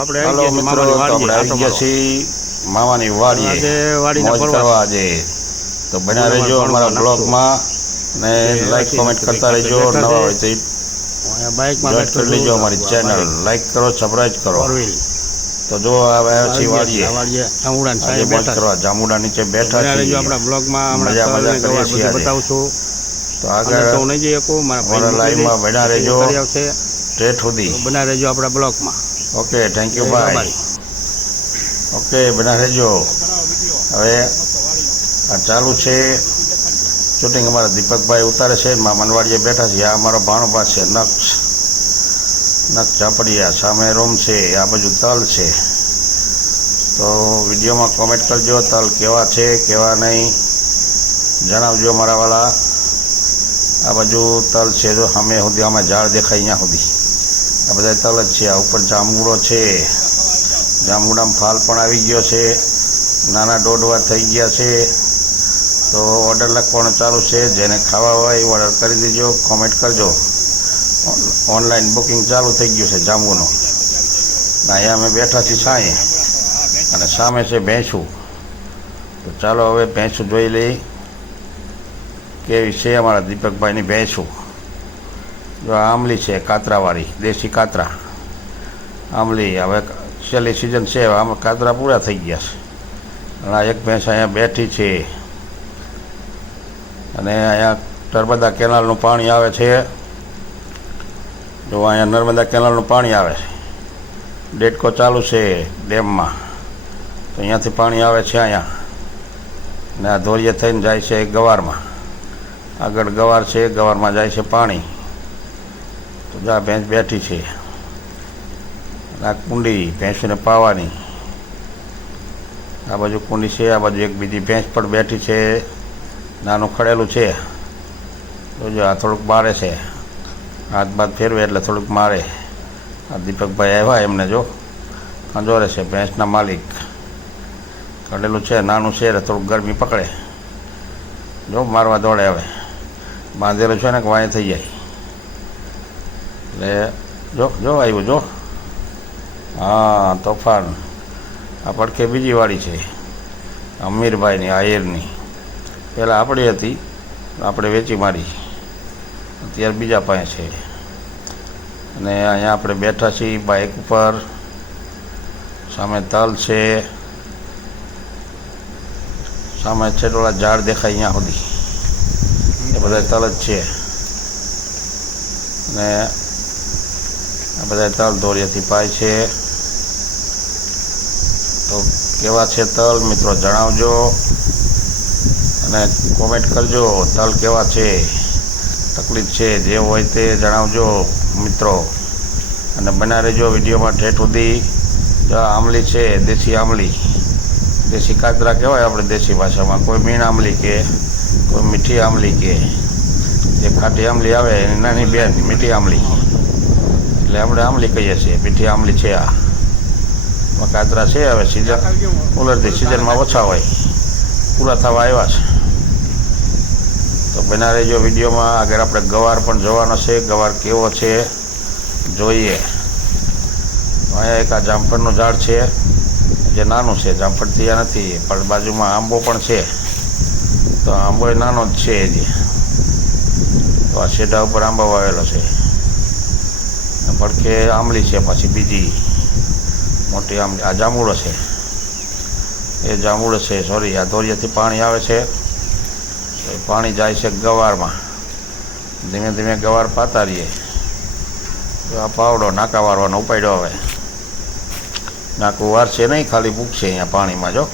આપણે આપણે વાડીએ. મોજ કરવા તો બન્યા રહેજો અમારા બ્લોગમાં. ને લાઈક કોમેન્ટ કરતા રહેજો. નવા હોય તો બાઇકમાં કરી લેજો અમારી ચેનલ લાઈક કરો તો જો આવ્યા છીએ વાડીએ. આજે મોજ કરવા. જામુડા નીચે બેઠા છીએ. આપણા બ્લોગમાં. મજા- મજા કરીએ છીએ બતાવું છું. તો આગળ મારા લાઈવમાં બના રહેજો. આવશે. સુધી. તો રહેજો આપણા બ્લોગમાં. ઓકે થેન્ક યુ ભાઈ. ઓકે બધા રહેજો. હવે આ ચાલુ છે. શૂટિંગ અમારા દીપકભાઈ ઉતારે છે. મા મનવાડીએ બેઠા છે. આ અમારો ભાણો છે. નક્ષ નક્ષ ચાપડિયા સામે રૂમ છે. આ બાજુ તલ છે. તો વિડીયોમાં કોમેન્ટ કરજો. તલ કેવા છે કેવા નહીં. જણાવજો મારા વાલા. આ બાજુ તલ છે. જો અમે સુધી અમે ઝાડ દેખાય અહીંયા સુધી. આ બધા તલ જ છે, આ ઉપર જાંબુડો છે. જાંબુડામાં ફાલ પણ આવી ગયો છે. નાના દોઢવા થઈ ગયા છે. તો ઓર્ડર લખવાનું ચાલુ છે. જેને ખાવા હોય એ ઓર્ડર કરી દેજો કોમેન્ટ કરજો. ઓનલાઈન બુકિંગ ચાલુ થઈ ગયું છે જાંબુનું. અહીંયા અમે બેઠા છીએ સાંઈ. અને સામે છે ભેંસું. તો ચાલો હવે ભેંસું જોઈ લઈ કેવી છે અમારા દીપકભાઈની ભેંસું? જો આંબલી છે, કાતરાવાળી, દેશી કાતરા. આંબલી હવે છેલ્લી સિઝન છે, આમ આમાં કાતરા પૂરા થઈ ગયા છે. અને આ એક ભેંસ અહીંયા બેઠી છે. અને અહીંયા નર્મદા કેનાલનું પાણી આવે છે. જો અહીંયા નર્મદા કેનાલનું પાણી આવે છે. ડેટકો ચાલુ છે ડેમમાં. તો અહીંયાથી પાણી આવે છે અહીંયા. ને આ ધોરીએ થઈને જાય છે ગવારમાં. આગળ ગવાર છે, ગવારમાં જાય છે પાણી. તો જા ભેંસ બેઠી છે આ કુંડી, ભેંસને પાવાની. આ બાજુ કુંડી છે, આ બાજુ એક બીજી ભેંસ પણ બેઠી છે, નાનું ખડેલું છે. જોજો આ થોડુંક મારે છે, હાથ બાદ ફેરવે એટલે થોડુંક મારે. આ દીપકભાઈ આવ્યા એમને જો, ખંજોરે છે ભેંસના માલિક. ખડેલું છે, નાનું છે, એટલે થોડુંક ગરમી પકડે. જો મારવા દોડે હવે. બાંધેલું છે ને કે વાંય થઈ જાય. એટલે જો જો આવ્યું, જો. હા, તોફાન. આ પડખે બીજી વાળી છે. અમીરભાઈની આયરની પહેલાં આપણી હતી આપણે વેચી મારી. અત્યારે બીજા પાસે છે. અને અહીંયા આપણે બેઠા છીએ બાઇક ઉપર. સામે તલ છે. સામે છેટોળા ઝાડ દેખાય અહીંયા સુધી. એ બધા તલ જ છે. અને આ બધા તલ દોરીએથી પાય છે. તો કેવા છે તલ? મિત્રો જણાવજો અને કોમેન્ટ કરજો, તલ કેવા છે? તકલીફ છે, જે હોય તે જણાવજો મિત્રો. અને બના રહેજો વિડીયોમાં ઠેઠ સુધી. જો આ આંબલી છે, દેશી આંબલી. દેશી કાતરા કહેવાય આપણે દેશી ભાષામાં. કોઈ મીણ આમલી કે, કોઈ મીઠી આમલી કે. જે ખાટી આંબલી આવે, એની નાની બેન મીઠી આંબલી. એટલે આપણે આમલી કહીએ છીએ, મીઠી આંબલી છે આ. કાતરા છે, હવે સિઝન ઉલરતી સિઝનમાં ઓછા હોય. પૂરા થવા આવ્યા છે. તો બના રહેજો વિડીયોમાં. આગળ આપણે ગવાર પણ જોવાનો છે. ગવાર કેવો છે, જોઈએ. અહીંયા એક આ જામફળનું ઝાડ છે, જે નાનું છે. જામફળ થયા નથી, પણ બાજુમાં આંબો પણ છે. તો આંબો એ નાનો જ છે હજી. તો આ શેઢા ઉપર આંબો વાવેલો છે. પડખે આંબલી છે, પાછી બીજી મોટી આંબલી. આ જાંબુડો છે. એ જાંબુડો છે સોરી આ દોરિયાથી પાણી આવે છે. એ પાણી જાય છે ગવારમાં. ધીમે ધીમે ગવાર પાતારીએ આ પાવડો નાકા વારવાનો ઉપાડ્યો હવે. નાકું વારશે નહીં, ખાલી પૂગશે અહીંયા પાણીમાં, જો.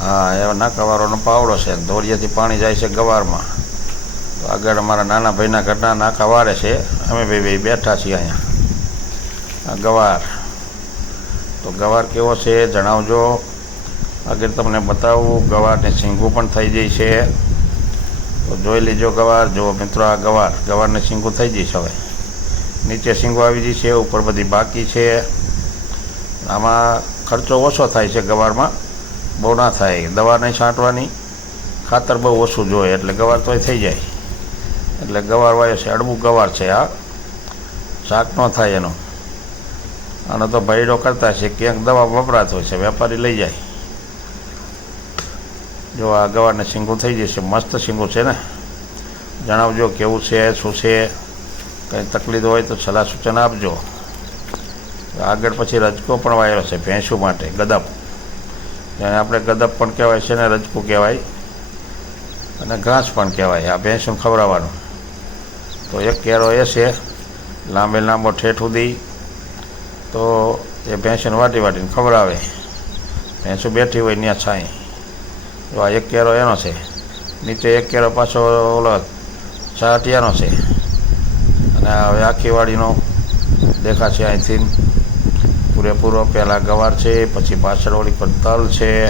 હા, એવા નાકા વારવાનો પાવડો છે. દોરિયાથી પાણી જાય છે ગવારમાં. આગળ અમારા નાના ભાઈના ઘરના નાકા વારે છે. અમે ભાઈ ભાઈ બેઠા છીએ અહીંયા. ગવાર. તો ગવાર કેવો છે જણાવજો. આગળ તમને બતાવું, ગવારને શીંગું પણ થઈ જાય છે. તો જોઈ લેજો ગવાર. જો મિત્રો, આ ગવાર. ગવારને શીંગું થઈ જઈશ હવે. નીચે શીંગો આવી જઈ છે, ઉપર બધી બાકી છે. આમાં ખર્ચો ઓછો થાય છે ગવારમાં. બહુ ના થાય. દવા નહીં છાંટવાની. ખાતર બહુ ઓછું જોઈએ, એટલે ગવાર તોય થઈ જાય. એટલે ગવાર વાયો છે, અડબું ગવાર છે આ. શાક ન થાય એનું. આનો તો ભયડો કરતા છે, ક્યાંક દવા વપરાતો છે, વેપારી લઈ જાય. જો આ ગવારને શીંગું થઈ જશે, મસ્ત શીંગું છે ને. જણાવજો કેવું છે, શું છે, કંઈ તકલીફ હોય તો સલાહ સૂચન આપજો. આગળ પછી રજકો પણ વાયેલો છે, ભેંસું માટે, ગદપ. જેને આપણે ગદપ પણ કહેવાય છે ને, રજકું કહેવાય. અને ઘાસ પણ કહેવાય, આ ભેંસું ખવડાવવાનું. તો એક કેરો એ છે લાંબે લાંબો ઠેઠ સુધી. તો એ ભેંસને વાટી વાટીને ખવડાવે. ભેંસું બેઠી હોય ત્યાં છાંય. તો આ એક કેરો એનો છે. નીચે એક કેરો પાછો ઓલો સાટિયાનો છે. અને હવે આખી વાડીનો દેખાશે અહીંથી. પૂરેપૂરો પહેલાં ગવાર છે, પછી પાછળ ઓલી પર તલ છે.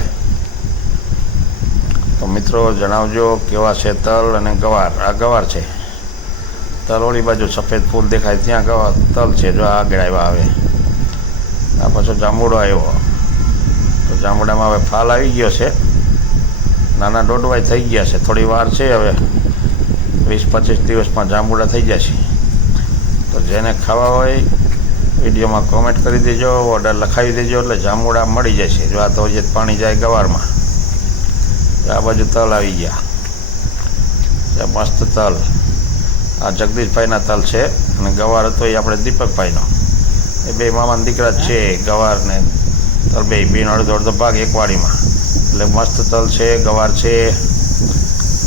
તો મિત્રો જણાવજો કેવા છે તલ અને ગવાર. આ ગવાર છે. ઓલી બાજુ સફેદ ફૂલ દેખાય, ત્યાં ગવાર તલ છે, જો આગળ આવ્યા આવે. આ પાછો જાંબુડો આવ્યો. તો જાંબુડામાં હવે ફાલ આવી ગયો છે. નાના દોડવાય થઈ ગયા છે. થોડી વાર છે હવે. વીસ, પચીસ દિવસમાં જાંબુડા થઈ જશે. તો જેને ખાવા હોય, વિડીયોમાં કોમેન્ટ કરી દેજો ઓર્ડર લખાવી દેજો, એટલે જાંબુડા મળી જશે. જો આ તો પાણી જાય ગવારમાં. આ બાજુ તલ આવી ગયા. મસ્ત તલ. આ જગદીશભાઈના તલ છે અને ગવાર હતો એ આપણે દીપકભાઈનો એ બે મામાના દીકરા છે, ગવાર ને તલ બે, બીન અડધો અડધો ભાગ એકવાડીમાં એટલે મસ્ત તલ છે, ગવાર છે.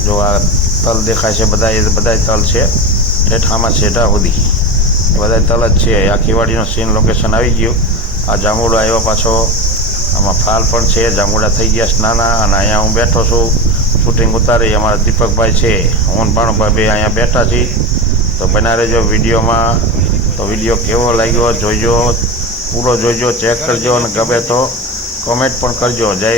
જો આ તલ દેખાય છે બધા એ બધા તલ છે. હેઠામાં છેઠા સુધી. એ બધા તલ જ છે. આખી વાડીનો સીન લોકેશન આવી ગયું. આ જાંબુડો આવ્યો પાછો. આમાં ફાલ પણ છે. જાંબુડા થઈ ગયા છે નાના અને અહીંયા હું બેઠો છું. શૂટિંગ ઉતારી અમારા દીપકભાઈ છે, હું ભાણુભાઈ બે અહીંયા બેઠા છીએ. તો બના રહેજો વિડીયોમાં, તો વીડિયો કેવો લાગ્યો જોઈજો પૂરો જોઈજો ચેક કરજો અને ગમે તો કોમેન્ટ પણ કરજો. જય